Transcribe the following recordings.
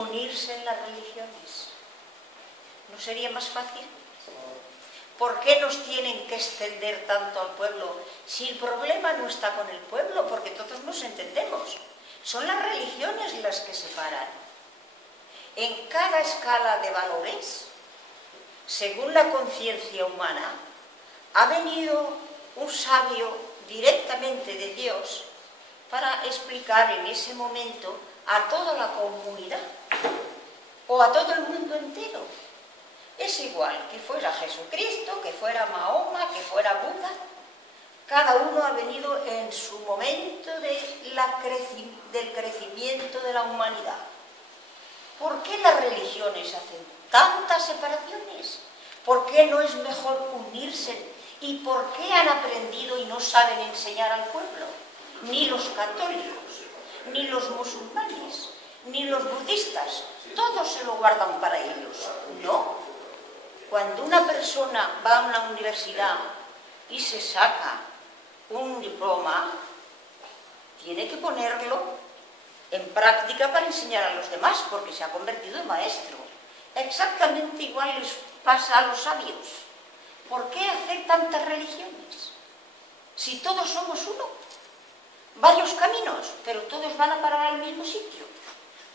unirse en las religiones. ¿No sería más fácil? ¿Por qué nos tienen que extender tanto al pueblo? Si el problema no está con el pueblo, porque todos nos entendemos. Son las religiones las que separan. En cada escala de valores, según la conciencia humana, ha venido un sabio directamente de Dios para explicar en ese momento a toda la comunidad o a todo el mundo entero. Es igual que fuera Jesucristo, que fuera Mahoma, que fuera Buda. Cada uno ha venido en su momento del crecimiento de la humanidad. ¿Por qué las religiones hacen tantas separaciones? ¿Por qué no es mejor unirse? ¿Y por qué han aprendido y no saben enseñar al pueblo? Ni los católicos, ni los musulmanes, ni los budistas. Todos se lo guardan para ellos. No. Cuando una persona va a una universidad y se saca un diploma, tiene que ponerlo en práctica para enseñar a los demás, porque se ha convertido en maestro. Exactamente igual les pasa a los sabios. ¿Por qué hacer tantas religiones? Si todos somos uno, varios caminos, pero todos van a parar al mismo sitio.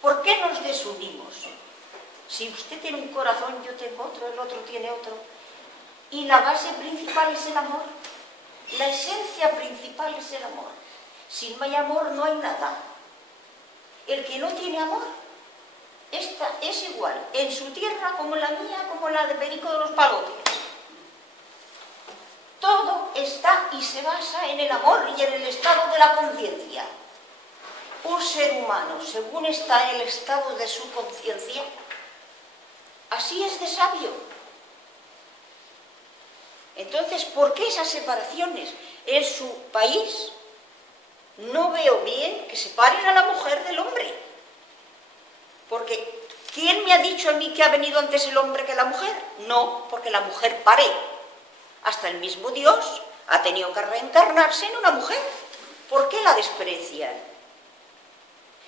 ¿Por qué nos desunimos? Si usted tiene un corazón, yo tengo otro, el otro tiene otro. Y la base principal es el amor. La esencia principal es el amor. Si no hay amor, no hay nada. El que no tiene amor, esta es igual en su tierra como la mía, como la de Perico de los Palotes. Todo está y se basa en el amor y en el estado de la conciencia. Un ser humano, según está en el estado de su conciencia, así es de sabio. Entonces, ¿por qué esas separaciones? En su país no veo bien que separen a la mujer del hombre. Porque, ¿quién me ha dicho a mí que ha venido antes el hombre que la mujer? No, porque la mujer pare. Hasta el mismo Dios ha tenido que reencarnarse en una mujer. ¿Por qué la desprecian?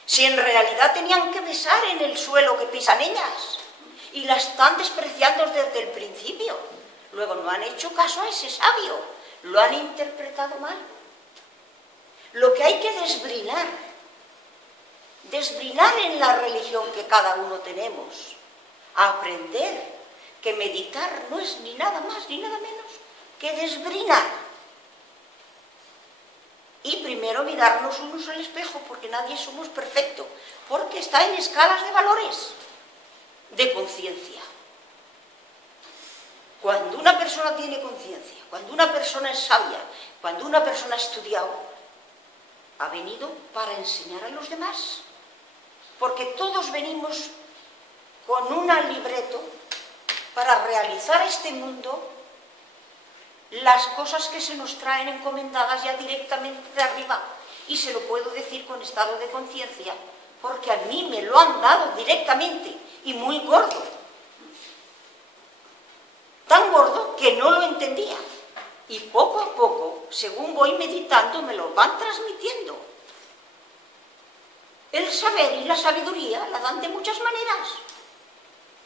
Si en realidad tenían que besar en el suelo que pisan ellas. Y la están despreciando desde el principio. Luego no han hecho caso a ese sabio, lo han interpretado mal. Lo que hay que desbrinar en la religión que cada uno tenemos, aprender que meditar no es ni nada más ni nada menos que desbrinar. Y primero mirarnos unos al espejo, porque nadie somos perfectos, porque está en escalas de valores, de conciencia. Cuando una persona tiene conciencia, cuando una persona es sabia, cuando una persona ha estudiado, ha venido para enseñar a los demás. Porque todos venimos con un libreto para realizar a este mundo las cosas que se nos traen encomendadas ya directamente de arriba. Y se lo puedo decir con estado de conciencia, porque a mí me lo han dado directamente y muy gordo. Tan gordo que no lo entendía. Y poco a poco, según voy meditando, me lo van transmitiendo. El saber y la sabiduría la dan de muchas maneras.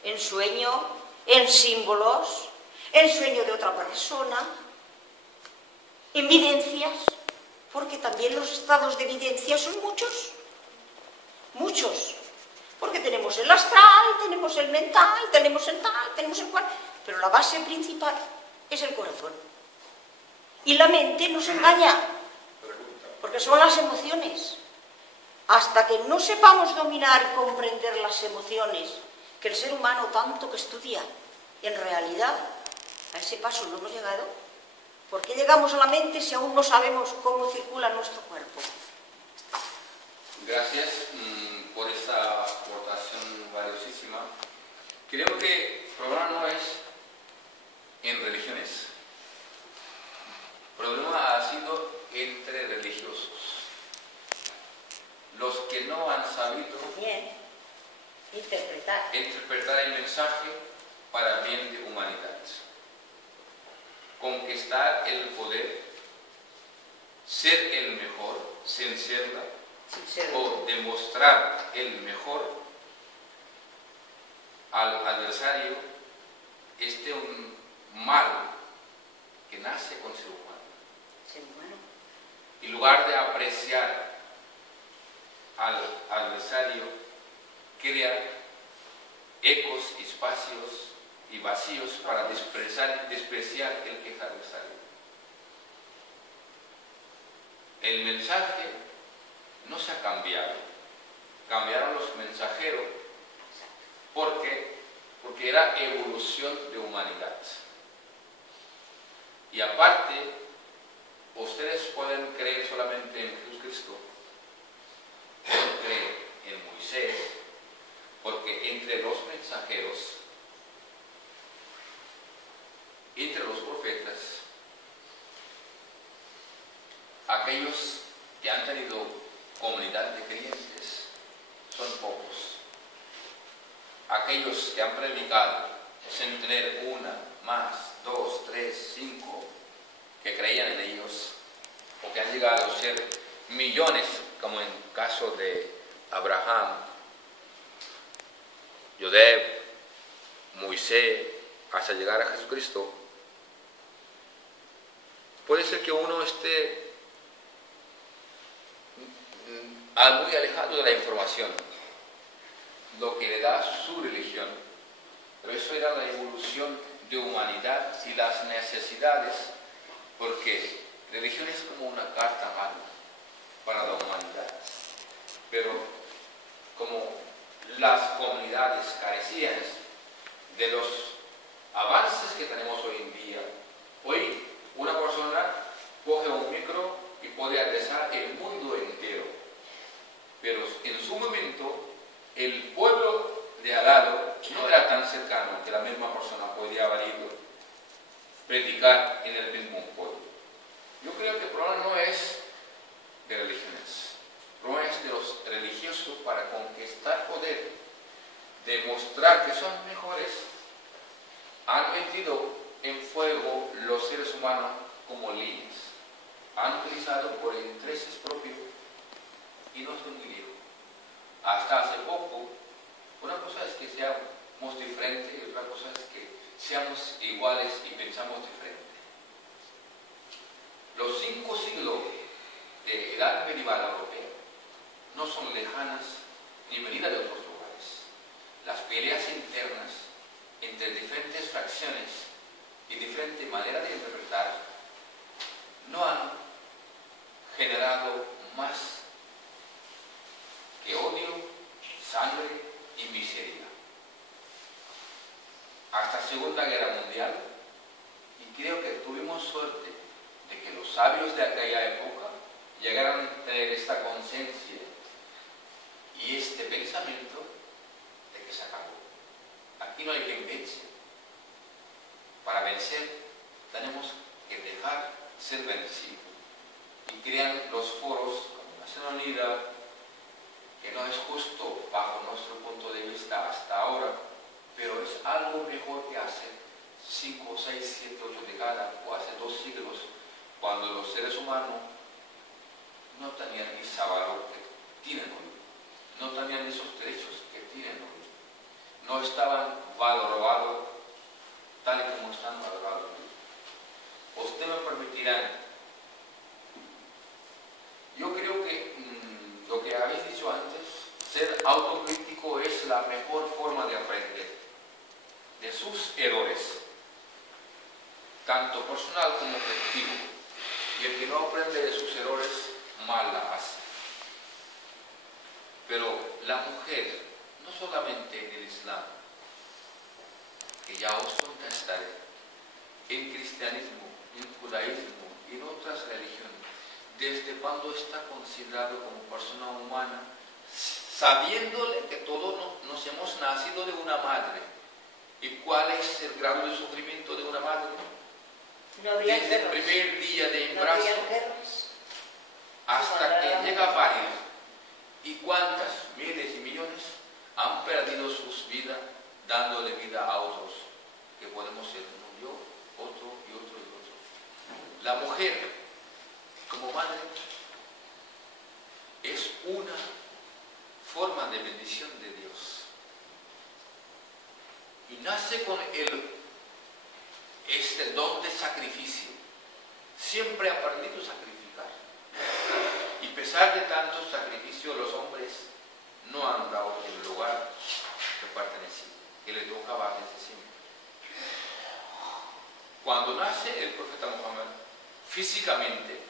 En sueño, en símbolos, en sueño de otra persona, en videncias, porque también los estados de evidencia son muchos. Muchos. Porque tenemos el astral, tenemos el mental, tenemos el tal, tenemos el cual. Pero la base principal es el corazón. Y la mente nos engaña, porque son las emociones. Hasta que no sepamos dominar y comprender las emociones, que el ser humano tanto que estudia, en realidad a ese paso no hemos llegado. ¿Por qué llegamos a la mente si aún no sabemos cómo circula nuestro cuerpo? Gracias por esta aportación valiosísima. Creo que el problema no es en religiones. El problema ha sido entre religiosos. Los que no han sabido interpretar el mensaje para bien de humanidad. Conquistar el poder, ser el mejor, sin serla, o demostrar el mejor, al adversario un mal que nace con ser humano. En lugar de apreciar al adversario, crea ecos, espacios y vacíos para despreciar el que es adversario. El mensaje no se ha cambiado, cambiaron los mensajeros porque era evolución de humanidad. Y aparte, ustedes pueden creer solamente en Jesucristo, pueden creer en Moisés, porque entre los mensajeros, entre los profetas, aquellos que han tenido comunidad de creyentes son pocos. Aquellos que han predicado sin tener una, más, 2, 3, 5 que creían en ellos, o que han llegado a ser millones, como en el caso de Abraham, José, Moisés, hasta llegar a Jesucristo. Puede ser que uno esté muy alejado de la información, lo que le da su religión, pero eso era la evolución de humanidad y las necesidades, porque religión es como una carta magna para la humanidad, pero como las comunidades carecían de los avances que tenemos hoy en día, hoy una persona coge un micro y puede adresar el mundo entero, pero en su momento el pueblo de al lado no era tan cercano que la misma persona podía haber ido predicar en el mismo pueblo. Yo creo que el problema no es de religiones, el problema es de los religiosos para conquistar poder, demostrar que son mejores. Han metido en fuego los seres humanos como líneas, han utilizado por intereses propios y no estoy muy viejo. Hasta hace poco, una cosa es que seamos diferentes y otra cosa es que seamos iguales y pensamos diferente. Los 5 siglos de edad medieval europea no son lejanas ni venidas de otros lugares. Las peleas internas entre diferentes fracciones y diferentes maneras de interpretar no han generado más que odio, sangre y miseria. Hasta Segunda Guerra Mundial, y creo que tuvimos suerte de que los sabios de aquella época llegaran a tener esta conciencia y este pensamiento de que se acabó. Aquí no hay quien vence. Para vencer tenemos que dejar ser vencidos. Y crean los foros como Naciones Unidas, que no es justo bajo nuestro punto de vista hasta ahora, pero es algo mejor que hace 5, 6, 7, 8 décadas o hace 2 siglos, cuando los seres humanos no tenían ese valor que tienen hoy, no tenían esos derechos que tienen hoy, no estaban valorados tal y como están valorados hoy. Ustedes me permitirán, yo creo que lo que habéis dicho antes, ser autocrítico es la mejor forma de aprender de sus errores, tanto personal como colectivo. Y el que no aprende de sus errores, mal la hace. Pero la mujer, no solamente en el Islam, que ya os contestaré, en cristianismo, en judaísmo y en otras religiones, desde cuando está considerado como persona humana, sabiéndole que todos nos hemos nacido de una madre. ¿Y cuál es el grado de sufrimiento de una madre? Desde el primer día de embarazo hasta que llega a parir. ¿Y cuántas miles y millones han perdido sus vidas dándole vida a otros? Que podemos ser uno yo, otro y otro y otro. La mujer, como madre, es una forma de bendición de Dios. siempre ha aprendido a sacrificar. Y a pesar de tanto sacrificio, los hombres no han dado el lugar que pertenecía, que le tocaba desde siempre. Cuando nace el profeta Muhammad, físicamente,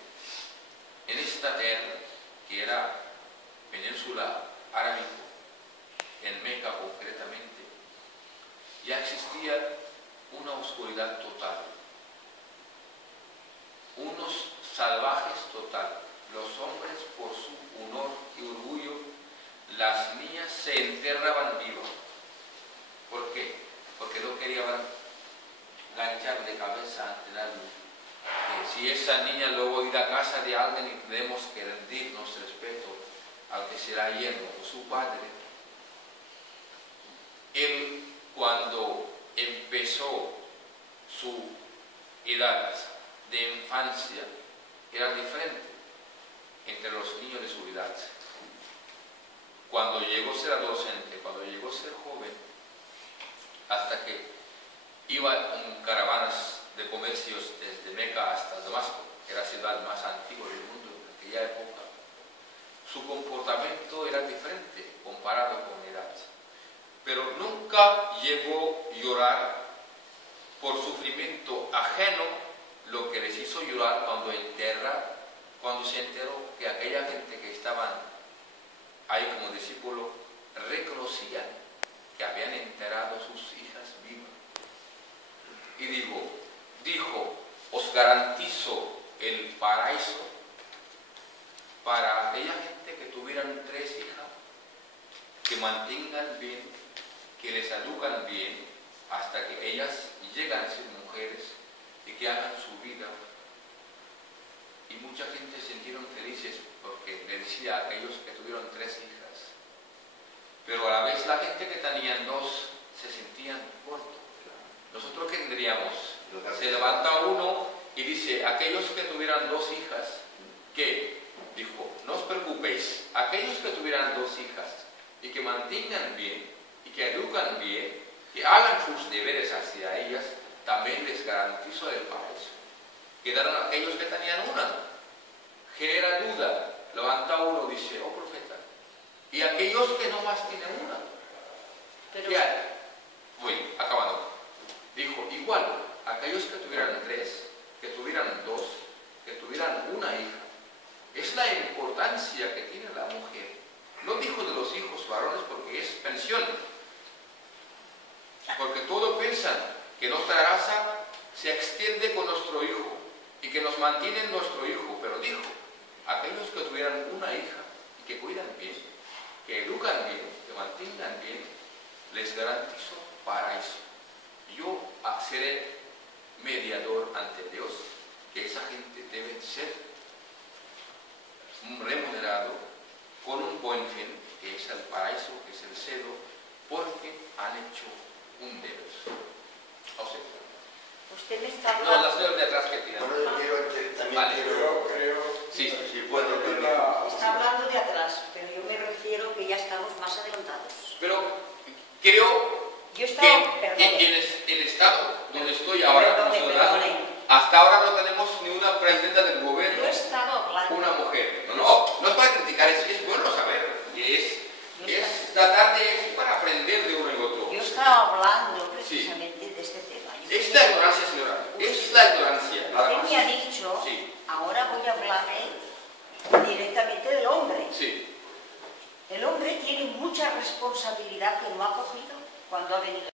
en esta tierra, que era península arábica, en Meca concretamente, ya existía una oscuridad total, unos salvajes total. Los hombres, por su honor y orgullo, las niñas se enterraban vivas. ¿Por qué? Porque no querían ganchar de cabeza ante nadie. Si esa niña luego ir a casa de alguien y tenemos que rendirnos respeto al que será yerno o su padre, él, cuando empezó su edad de infancia, era diferente entre los niños de su edad. Cuando llegó a ser adolescente, cuando llegó a ser joven, hasta que iba en caravanas de comercios desde Meca hasta Damasco, que era la ciudad más antigua del mundo en aquella época, su comportamiento era diferente comparado con la edad. Pero nunca llegó a llorar por sufrimiento ajeno, lo que les hizo llorar cuando se enteró que aquella gente que estaban ahí como discípulos reconocían que habían enterrado a sus hijas vivas. Y dijo, os garantizo el paraíso para aquella gente que tuvieran 3 hijas, que mantengan bien, que les educan bien, hasta que ellas llegan a ser mujeres y que hagan su vida. Y mucha gente se sintieron felices porque le decía a aquellos que tuvieron 3 hijas. Pero a la vez la gente que tenían 2 se sentían cortos. ¿Nosotros qué tendríamos? Se levanta uno y dice, aquellos que tuvieran 2 hijas, ¿qué? Dijo, no os preocupéis, aquellos que tuvieran 2 hijas y que mantengan bien y que educan bien, que hagan sus deberes hacia ellas, también les garantizo el paraíso. Quedaron aquellos que tenían una. Genera duda, levanta uno y dice, oh profeta, y aquellos que no más tienen una, ¿qué hay? Voy, acabando. Dijo, igual, aquellos que tuvieran 3, que tuvieran 2, que tuvieran una hija. Es la importancia que tiene la mujer. No dijo de los hijos varones porque es pensión. Porque todos piensan que nuestra raza se extiende con nuestro hijo y que nos mantiene nuestro hijo. Pero dijo, aquellos que tuvieran una hija y que cuidan bien, que educan bien, que mantengan bien, les garantizo paraíso. Yo seré mediador ante Dios, que esa gente debe ser remunerado con un buen fin, que es el paraíso, que es el cielo, porque han hecho un deber. ¿O sea? Usted me está hablando... No, las señoras de atrás que tienen. Bueno, también Vale. quiero... Sí, Si puedo... Está hablando de atrás, pero yo me refiero que ya estamos más adelantados. pero creo Yo estaba... que en el estado donde estoy ahora, Perdone. hasta ahora no tenemos ni una presidenta del gobierno, Yo he estado hablando... una mujer. No es para criticar, es bueno saber. Es tratar de para aprender de uno y otro. Yo estaba hablando precisamente de este tema. Es la ignorancia, señora. Es la ignorancia. nada Usted más. me ha dicho, Sí. ahora voy a hablarle directamente del hombre. Sí. El hombre tiene mucha responsabilidad que no ha cogido cuando ha venido.